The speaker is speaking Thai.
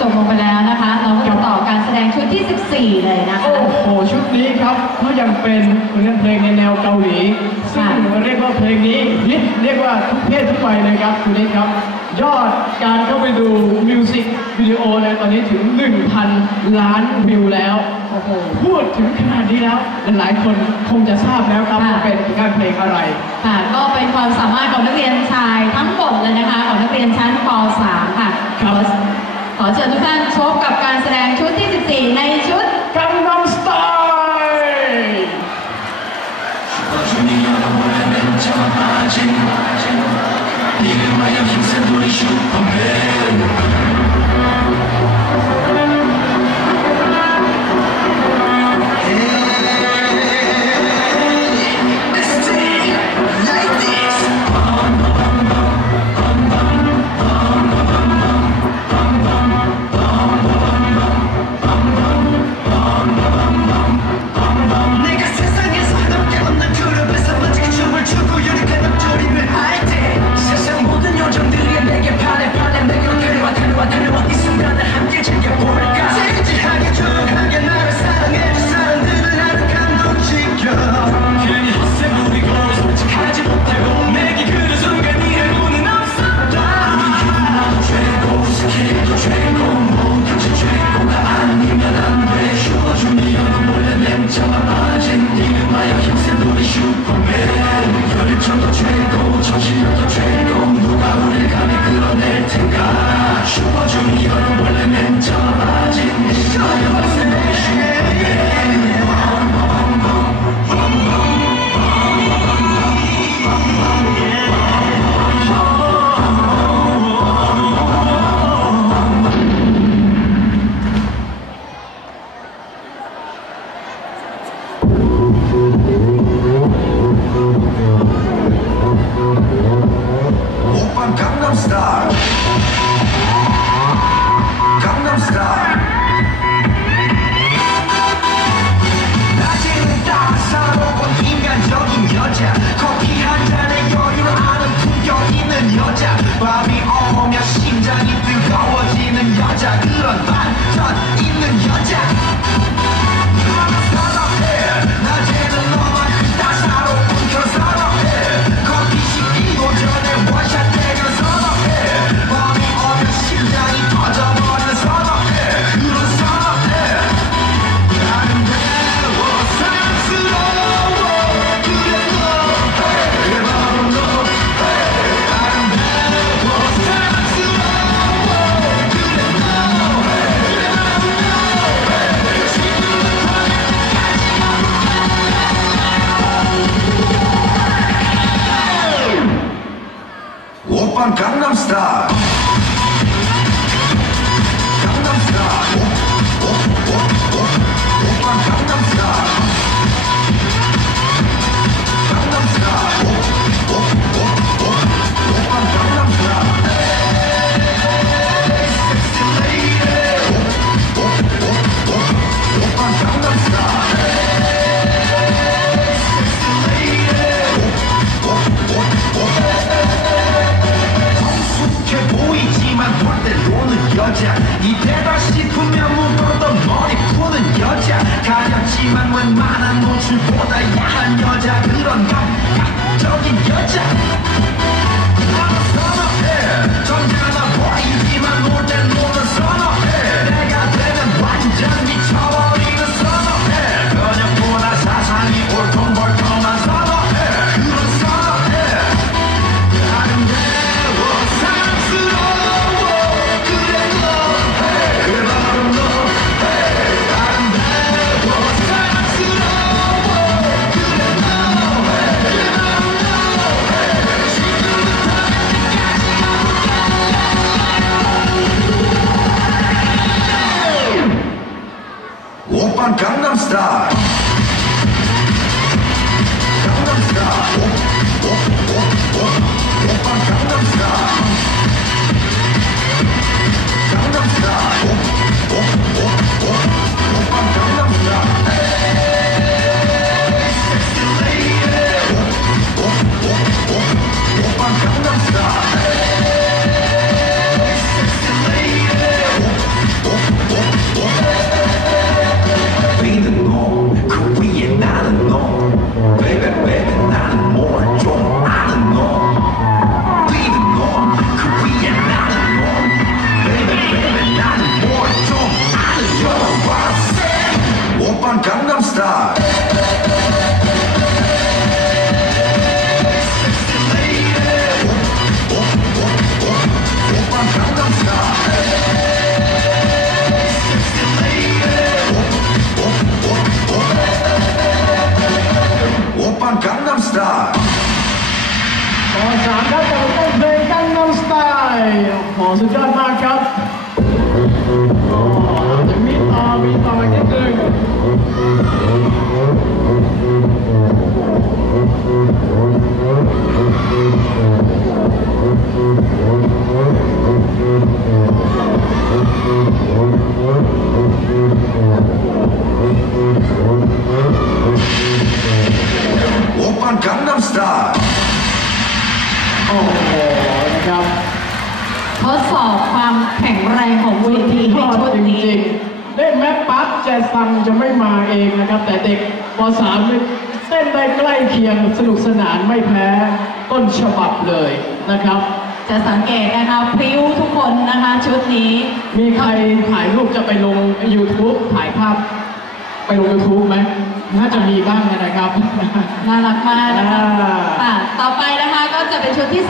จบลงไปแล้วนะคะ เราก็จะต่อการแสดงชุดที่ 14 เลยนะคะ โอ้โหชุดนี้ครับเขายังเป็นเพลงในแนวเกาหลีซึ่งเรียกว่าเพลงนี้ฮิตเรียกว่าทุกเพศทุกวัยเลยครับคุณนิดครับ ยอดการเข้าไปดูมิวสิกวิดีโอเลยตอนนี้ถึง 1,000 ล้านวิวแล้วโอ้โหพูดถึงขนาดนี้แล้วหลายๆคนคงจะทราบแล้วครับว่าเป็นการเพลงอะไรค่ะก็เป็นความสามารถของนักเรียน เชิญทุกท่านชบกับการแสดงชุดที่ 14 ในชุดกังนัมสไตล์ 슈퍼주니어는 from Gangnam Style. Gangnam Style. Gangnam Style. 여자 이때다 싶으면 묶었던 머리 푸는 여자. 가렸지만 웬만한 노출보다 야한 여자. 그런 감각적인 여자 star. Oh, Chaka, Chaka, Gangnam Style. Oh, so John Chaka. Oh, the meat army, army, army, army. แจซังจะไม่มาเองนะครับ แต่เด็กป .3 เนี่ยเต้นได้ใกล้เคียงสนุกสนานไม่แพ้ต้นฉบับเลยนะครับ จะสังเกตนะคะพริ้วทุกคนนะคะชุดนี้ มีใครถ่ายรูปจะไปลง YouTube ถ่ายภาพไปลง YouTube ไหมน่าจะมีบ้างนะครับ น่ารักมากนะคะอ่า ค่ะต่อไปนะคะก็จะเป็นชุดที่